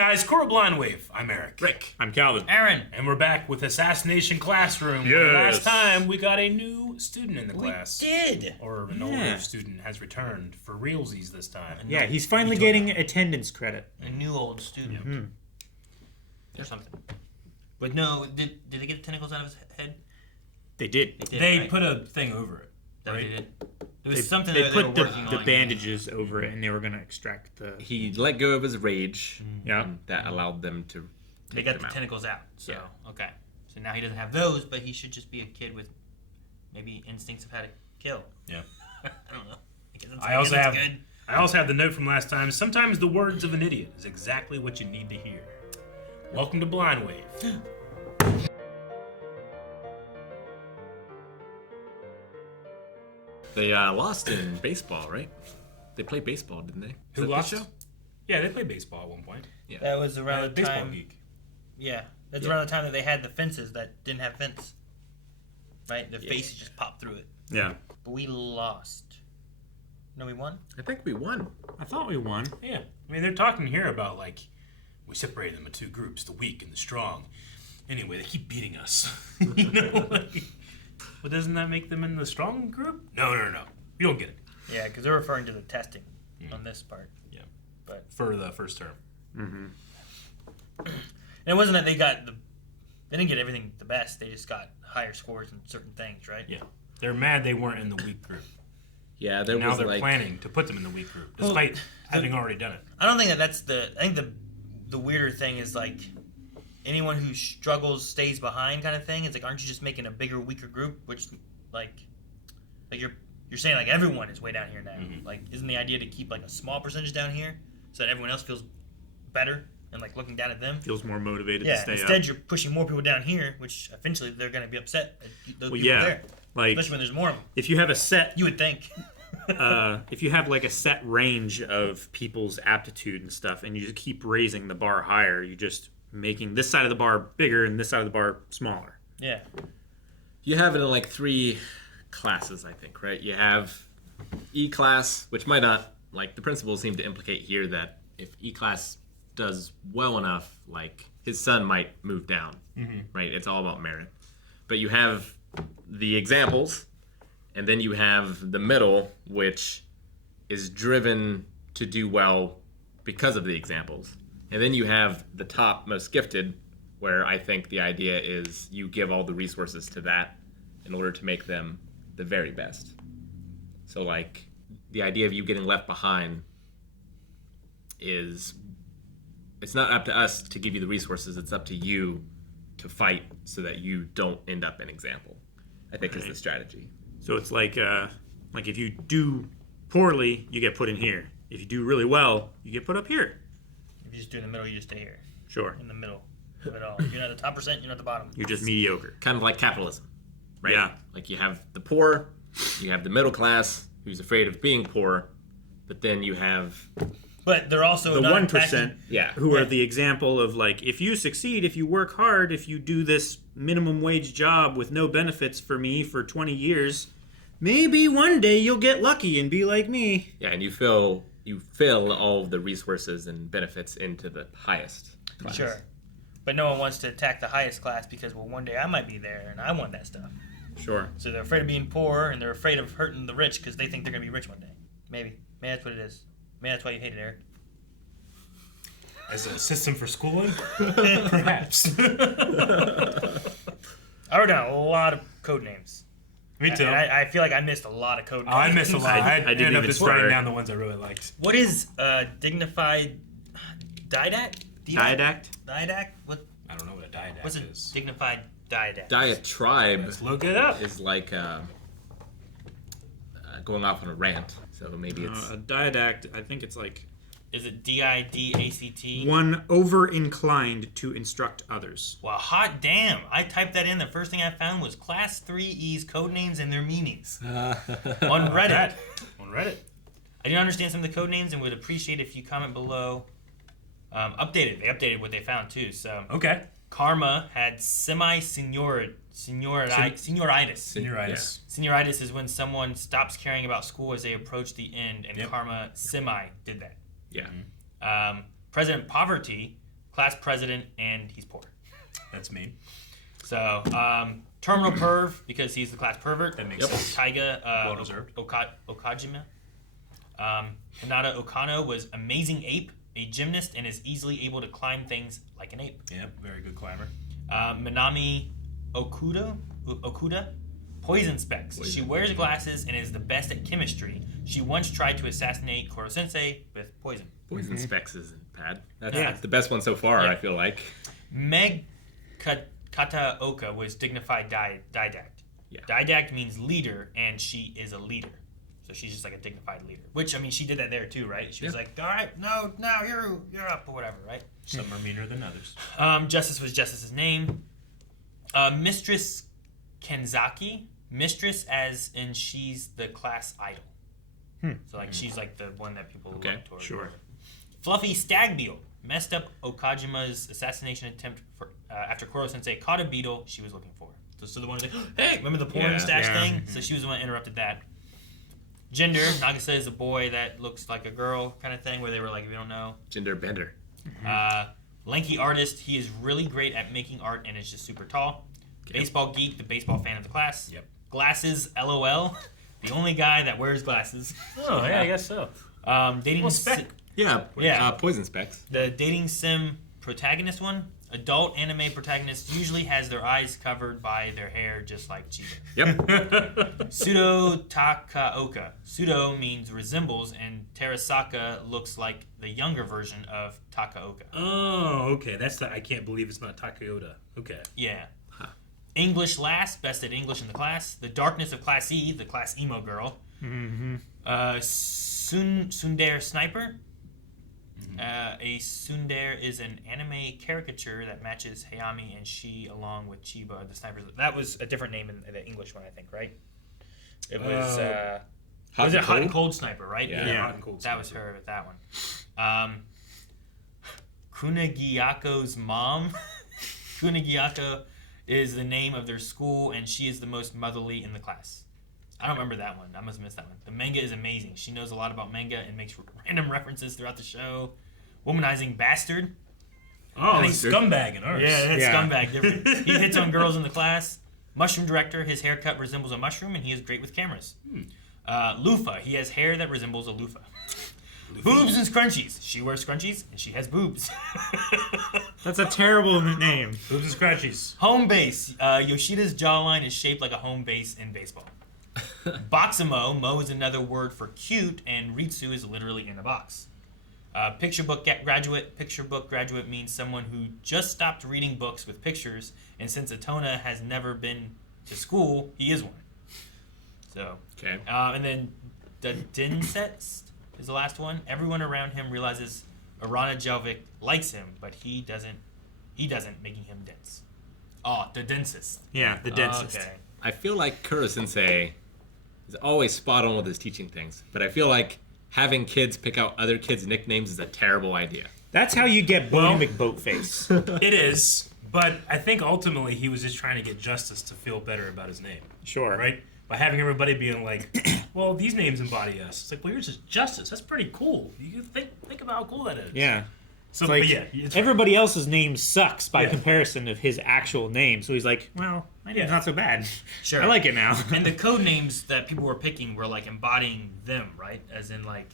guys, Coral Blind Wave. I'm Eric. Rick. I'm Calvin. Aaron. And we're back with Assassination Classroom. Yes. Last time, we got a new student in the class. We did. Or an older student has returned for realsies this time. Yeah, he's finally getting attendance credit. A new old student. Or something. But no, did they get the tentacles out of his head? They did. They right? put a thing over it. That right? they did. There was They something they that put they were working the on. bandages over it, and they were going to extract the... He let go of his rage. Yeah. And that allowed them to They take got them the out. tentacles out. So, Yeah. okay. So now he doesn't have those, but he should just be a kid with maybe instincts of how to kill. Yeah. I don't know. I also have the note from last time. Sometimes the words of an idiot is exactly what you need to hear. Welcome to Blind Wave. They lost in baseball, right? They played baseball, didn't they? Who Was that the lost? show? Yeah, they played baseball at one point. That was around the Baseball time. geek. Yeah. That's around the time that they had the fences that didn't have fence. Right? The faces just popped through it. Yeah. But we lost. No, we won? I think we won. I thought we won. Yeah. I mean, they're talking here about, like, we separated them into two groups, the weak and the strong. Anyway, they keep beating us. You know, like, but doesn't that make them in the strong group? No. You don't get it. Yeah, because they're referring to the testing on this part. Yeah. But For the first term. and it wasn't that they didn't get everything the best. They just got higher scores in certain things, right? Yeah. They're mad they weren't in the weak group. Yeah, there Now was they're like planning to put them in the weak group, despite having already done it. I don't think that's I think the weirder thing is like anyone who struggles stays behind kind of thing. It's like, aren't you just making a bigger, weaker group? Which like you're saying like everyone is way down here now. Like, isn't the idea to keep like a small percentage down here so that everyone else feels better and like looking down at them? Feels more motivated to Yeah. stay Instead, up. you're pushing more people down here, which eventually they're going to be upset at those Well, people yeah. there. Like, Especially when there's more of them. if you have a set... You would think. if you have like a set range of people's aptitude and stuff, and you just keep raising the bar higher, you're just making this side of the bar bigger and this side of the bar smaller. Yeah. you have it in like 3 classes, I think, right? You have E-class, which might not, like the principles seem to implicate here that if E-class does well enough, like his son might move down, right? It's all about merit. But you have the examples, and then you have the middle, which is driven to do well because of the examples. And then you have the top most gifted, where I think the idea is you give all the resources to that in order to make them the very best. So like the idea of you getting left behind is, it's not up to us to give you the resources, it's up to you to fight so that you don't end up an example, I think is the strategy. So it's like if you do poorly, you get put in here. If you do really well, you get put up here. If you just do in the middle, you just stay here. Sure. In the middle of it all. You're not the top percent, you're not the bottom. You're just mediocre. Kind of like capitalism, right? Yeah. Like you have the poor, you have the middle class who's afraid of being poor, but then you have But they're also The not 1%, attacking- who are the example of like, if you succeed, if you work hard, if you do this minimum wage job with no benefits for me for 20 years, maybe one day you'll get lucky and be like me. Yeah, and you fill all of the resources and benefits into the highest class. Sure. But no one wants to attack the highest class because, well, one day I might be there and I want that stuff. Sure. So they're afraid of being poor and they're afraid of hurting the rich because they think they're going to be rich one day. Maybe. Maybe that's what it is. Maybe that's why you hate it, Eric. As a system for schooling? Perhaps. I wrote down a lot of code names. Me too. And I feel like I missed a lot of code names. I missed a lot. I didn't ended up even just writing start. down the ones I really liked. What is dignified didact? Diadact? Didact? What? I don't know what a diadact What's a is. dignified didact? Diatribe Let's look it up. is like going off on a rant. So maybe it's A diadact, I think it's like Is it D-I-D-A-C-T? one over-inclined to instruct others. Well, hot damn. I typed that in. The first thing I found was Class 3E's code names and their meanings. On Reddit. On Reddit. I didn't understand some of the code names and would appreciate if you comment below. They updated what they found too. So Okay. Karma had senioritis. Senioritis. Senioritis is when someone stops caring about school as they approach the end, and Yep. Karma did that. yeah. President Poverty class president, and he's poor. That's me. So, terminal perv, because he's the class pervert. That makes sense. Taiga Well deserved. Okajima. Hinata Okano was amazing ape, a gymnast, and is easily able to climb things like an ape. Yeah, very good climber. Minami Okuda, poison specs. She wears glasses and is the best at chemistry. She once tried to assassinate Koro Sensei with poison. Poison specs isn't bad. That's Yeah. the best one so far, Yeah. I feel like. Meg Kataoka was dignified didact. Yeah. Didact means leader, and she is a leader. So she's just like a dignified leader. Which, I mean, she did that there too, right? She was like, all right, no, you're up, or whatever, right? Some are meaner than others. Justice was Justice's name. Mistress Kenzaki. Mistress as in she's the class idol. So, like, she's like the one that people look toward. Sure. Fluffy Stag Beetle. Messed up Okajima's assassination attempt after Koro Sensei caught a beetle she was looking for. So the one who's like, hey, remember the porn stash thing? So she was the one that interrupted that. Gender, Nagisa is a boy that looks like a girl kind of thing, where they were like, we don't know. Gender bender. Lanky artist, he is really great at making art and is just super tall. Baseball geek, the baseball fan of the class. Yep. Glasses, LOL. The only guy that wears glasses. Oh, yeah, I guess so. Dating spec. Yeah. Poison specs. The dating sim protagonist one. Adult anime protagonist usually has their eyes covered by their hair, just like Chiba. Yep. Pseudo Takaoka. Pseudo means resembles, and Terasaka looks like the younger version of Takaoka. Oh, okay. That's the. I can't believe it's not Takayota. Okay. Yeah. English last, best at English in the class. The darkness of Class E, the class emo girl. Sundare Sniper. A tsundere is an anime caricature that matches Hayami and she along with Chiba, the snipers. That was a different name in the English one, I think, right? It was Hot and Cold Sniper, right? Yeah. Hot and Cold That was Sniper. her with that one. Kunagiako's mom. Kunagiyako is the name of their school, and she is the most motherly in the class. I don't remember that one. I must have missed that one. The manga is amazing. She knows a lot about manga and makes random references throughout the show. Womanizing bastard. Oh, I think scumbag in ours. Yeah, that's scumbag. Different. He hits on girls in the class. Mushroom director. His haircut resembles a mushroom, and he is great with cameras. Loofah. He has hair that resembles a loofah. Boobs and scrunchies. She wears scrunchies, and she has boobs. That's a terrible name. Boobs and scratchies. Home base. Yoshida's jawline is shaped like a home base in baseball. Boxamo. Mo is another word for cute, and Ritsu is literally in a box. Picture book graduate. Picture book graduate means someone who just stopped reading books with pictures, and since Itona has never been to school, he is one. So, Okay. and then the Dinsets is the last one. Everyone around him realizes Arana Jelvik likes him, but he doesn't, making him dense. Oh, the densest. Yeah, the densest. Okay. I feel like Kuro Sensei is always spot on with his teaching things, but I feel like having kids pick out other kids' nicknames is a terrible idea. That's how you get Bodie McBoatface. It is, but I think ultimately he was just trying to get Justice to feel better about his name. Sure. Right? By having everybody being like, well, these names embody us. It's like, well, yours is Justice. That's pretty cool. You think about how cool that is. Yeah. So, Like, but yeah, it's everybody else's name sucks by Yeah. comparison of his actual name. So he's like, well, my name's not so bad. Sure. I like it now. And the code names that people were picking were like embodying them, right? As in like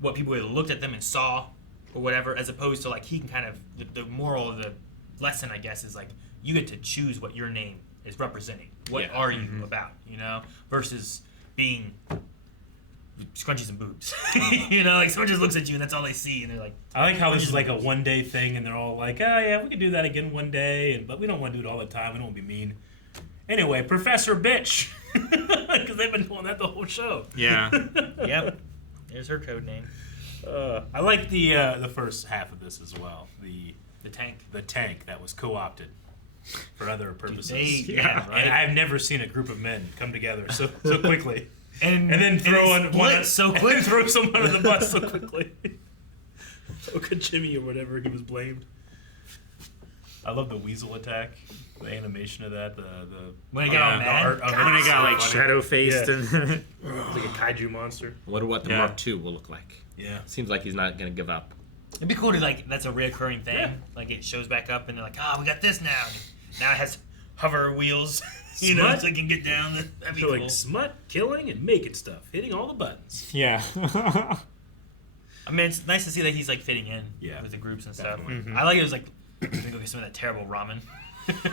what people either looked at them and saw or whatever, as opposed to like he can kind of the moral of the lesson, I guess, is like you get to choose what your name is representing. What are you about, you know? Versus being scrunchies and boobs. You know, like someone just looks at you and that's all they see and they're like, I like how this is like a one-day thing, and they're all like, oh, yeah, we could do that again one day, but we don't want to do it all the time. We don't want to be mean. Anyway, Professor Bitch. Because they've been doing that the whole show. Yeah. yep, there's her code name. I like the first half of this as well. The tank. The tank that was co-opted for other purposes. Yeah, right. And I've never seen a group of men come together so quickly. And then throw and one so and quick. then throw someone under the bus so quickly. Okajimi or whatever he was blamed. I love the weasel attack, the animation of that, the When he got all mad? art of it When is it got so like funny. shadow faced Yeah. and It's like a kaiju monster. I wonder what the Yeah. Mark II will look like. Yeah. Seems like he's not going to give up. It'd be cool to like that's a reoccurring thing. Yeah. Like it shows back up and they're like, we got this now. And now it has hover wheels, so it can get down. That'd be So cool. like smut, killing, and making stuff, hitting all the buttons. Yeah. I mean, it's nice to see that he's like fitting in with the groups and stuff. Definitely. I like it was like, I'm gonna go get some of that terrible ramen.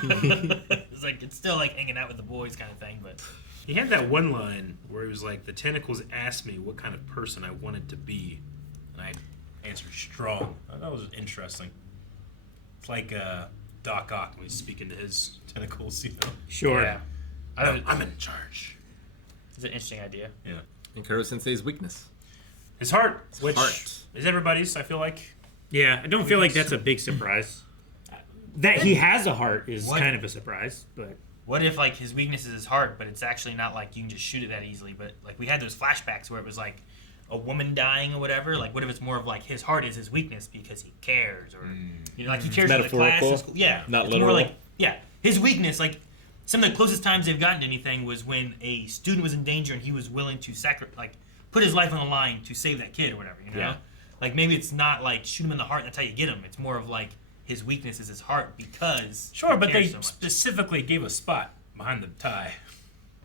It's like it's still like hanging out with the boys kind of thing, but He had that one line where he was like, "The tentacles asked me what kind of person I wanted to be, and I answered strong." I thought that was interesting. It's like Doc Ock when he's speaking to his tentacles, you know. Sure. yeah, I'm in charge. it's an interesting idea. Yeah. And Kuro Sensei's weakness. His heart, which heart. is everybody's, I feel like. Yeah, I don't feel like that's a big surprise. That he has a heart is What? kind of a surprise, but What if like his weakness is his heart, but it's actually not like you can just shoot it that easily? But like we had those flashbacks where it was like a woman dying or whatever. Like what if it's more of like his heart is his weakness because he cares, or you know, like he cares for the class. Metaphorical? in school. Yeah, Not it's literal? More like his weakness. Like some of the closest times they've gotten to anything was when a student was in danger and he was willing to put his life on the line to save that kid or whatever. You know, Yeah. like maybe it's not like shoot him in the heart and that's how you get him. It's more of like his weakness is his heart because Sure, he but they cares so much. specifically gave a spot behind the tie.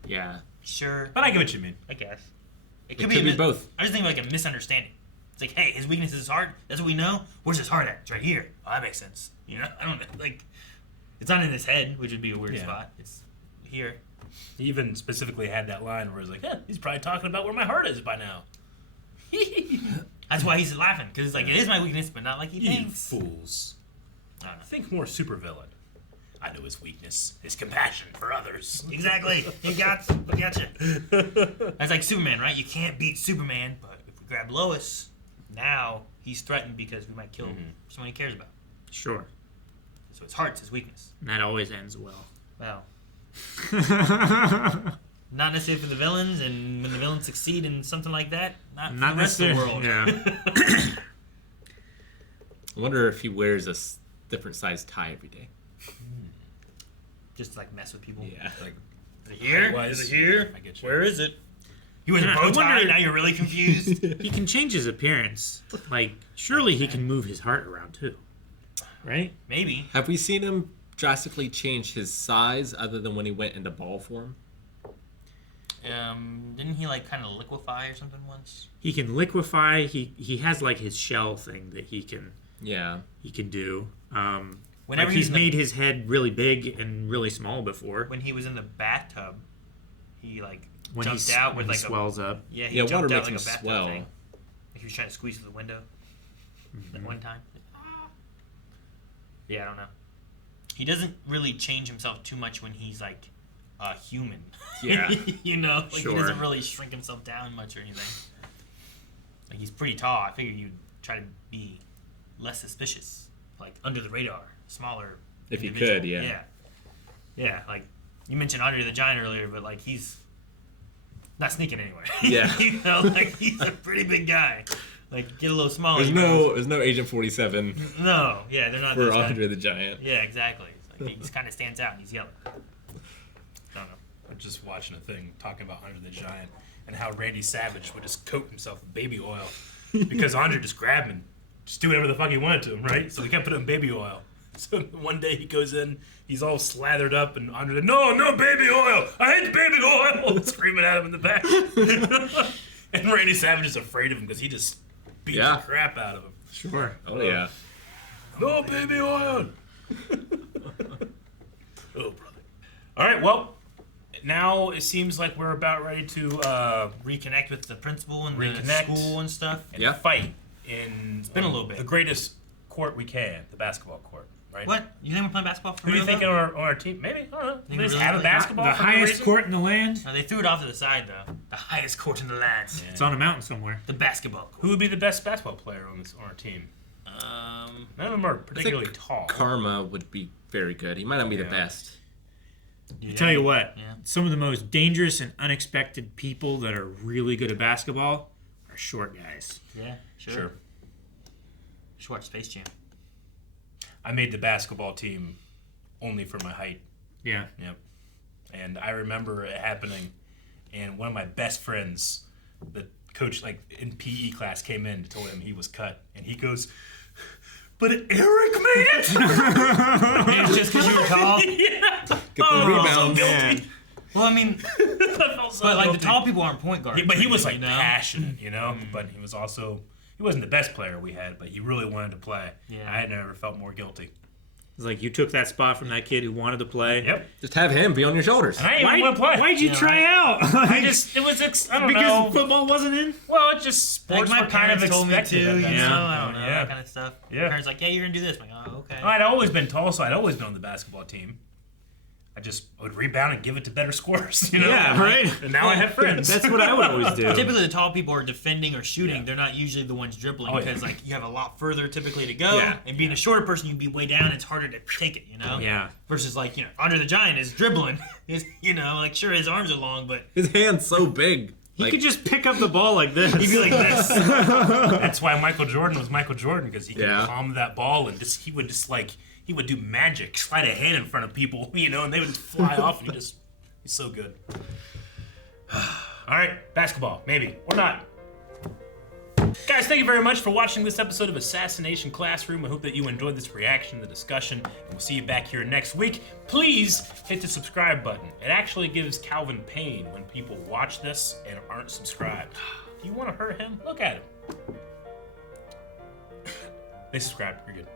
Yeah. Sure, But I get what you mean. I guess. It could be both. I just think like a misunderstanding. It's like, hey, his weakness is his heart. That's what we know. Where's his heart at? It's right here. Oh, that makes sense. You know, I don't know. Like, it's not in his head, which would be a weird Yeah. spot. It's here. He even specifically had that line where he's like, he's probably talking about where my heart is by now. That's why he's laughing because it's like it is my weakness, but not like he You thinks. fools. I don't know. Think more supervillain. I know his weakness, his compassion for others. Exactly. We gotcha. That's like Superman, right? You can't beat Superman, but if we grab Lois, now he's threatened because we might kill someone he cares about. sure. So his heart's his weakness. And that always ends well. Well, not necessarily for the villains, and when the villains succeed in something like that, not for the rest of the world. Yeah. I wonder if he wears a different size tie every day. Just to, like mess with people. Yeah. Like, Is it here? Height-wise, Is it here? I get you. Where is it? He was a Yeah, bow I tie. wonder- Now you're really confused. He can change his appearance. Like, surely he can move his heart around too. Right? Maybe. Have we seen him drastically change his size other than when he went into ball form? Didn't he like kind of liquefy or something once? He can liquefy. He has like his shell thing that he can Yeah. do. Whenever Like he's he's in the- made his head really big and really small before. When he was in the bathtub, he like When jumped out with when like he swells up. he Yeah, jumped water out makes like him a bathtub swell. thing. Like he was trying to squeeze through the window. That one time. Yeah, I don't know. He doesn't really change himself too much when he's like a human. Yeah. You know, like Sure. he doesn't really shrink himself down much or anything. Like he's pretty tall. I figured you'd try to be less suspicious, like under the radar, smaller. If you individual. could, yeah. Yeah. Yeah, like you mentioned Andre the Giant earlier, but like he's not sneaking anywhere. Yeah. You know, like he's a pretty big guy. Like get a little smaller. There's no Agent 47 No, yeah, they're not. for those guys. Andre the Giant. Yeah, exactly. It's like he just kind of stands out and he's yellow. I don't know. I'm just watching a thing talking about Andre the Giant and how Randy Savage would just coat himself with baby oil because Andre just grabbed him and just do whatever the fuck he wanted to him, right? So he kept putting in baby oil. So one day he goes in, he's all slathered up, and Andre like, no baby oil! I hate baby oil! Screaming at him in the back. And Randy Savage is afraid of him because he just beat the crap out of him. Sure. Oh, yeah. No baby oil! Oh, brother. All right, well, now it seems like we're about ready to Reconnect with the principal and the Reconnect. school and stuff. and fight in been a little bit. the greatest court we can, the basketball court, right? What? You think we're playing basketball for Who do you real, think though? on our team? Maybe. I don't know. Think They just really have a really basketball The for no highest reason? court in the land. No, they threw it off to the side though. The highest court in the land. Yeah. It's on a mountain somewhere. The basketball court. Who would be the best basketball player on our team? None of them are particularly tall. Karma would be very good. He might not be the Yeah. best. I tell you what, Yeah. some of the most dangerous and unexpected people that are really good at basketball are short guys. Yeah, sure. Sure. Should watch Space Jam. I made the basketball team only for my height. Yeah. Yep. And I remember it happening, and one of my best friends, the coach, like in PE class, came in and told him he was cut, and he goes, but Eric made it. And it's just because you were tall. Yeah. Get the Oh, rebound. so man. guilty. Well, I mean, I felt so but like the guilty. tall people aren't point guards. But he was like you know? passionate, you know. But he was also he wasn't the best player we had, but he really wanted to play. Yeah. I had never felt more guilty. It's like you took that spot from that kid who wanted to play. Yep. Just have him be on your shoulders. And I didn't even want to play. Why'd you Yeah, try out? I just it was I don't because know. football wasn't in. Well, it just sports Like my were kind of parents told me to, expected. you at that know, time. I don't know, Yeah. that kind of stuff. Yeah. My parents like, yeah, you're gonna do this. I'm like, oh, okay. I'd always been tall, so I'd always been on the basketball team. I would rebound and give it to better scorers, you know? Yeah, right. And now I have friends. That's what I would always do. Typically, the tall people are defending or shooting. Yeah. They're not usually the ones dribbling Oh, yeah. because, like, you have a lot further typically to go. Yeah. And being a shorter person, you'd be way down. It's harder to take it, you know. Yeah. Versus, like, Andre the Giant is dribbling. Is like sure his arms are long, but His hand's so big. He could just pick up the ball like this. he'd be like this. That's why Michael Jordan was Michael Jordan, because he could Yeah. palm that ball and he would do magic, slide a hand in front of people, and they would just fly off, and he's so good. All right, basketball, maybe, or not. Guys, thank you very much for watching this episode of Assassination Classroom. I hope that you enjoyed this reaction, the discussion, and we'll see you back here next week. Please hit the subscribe button. It actually gives Calvin pain when people watch this and aren't subscribed. If you want to hurt him, look at him. They subscribe, you're good.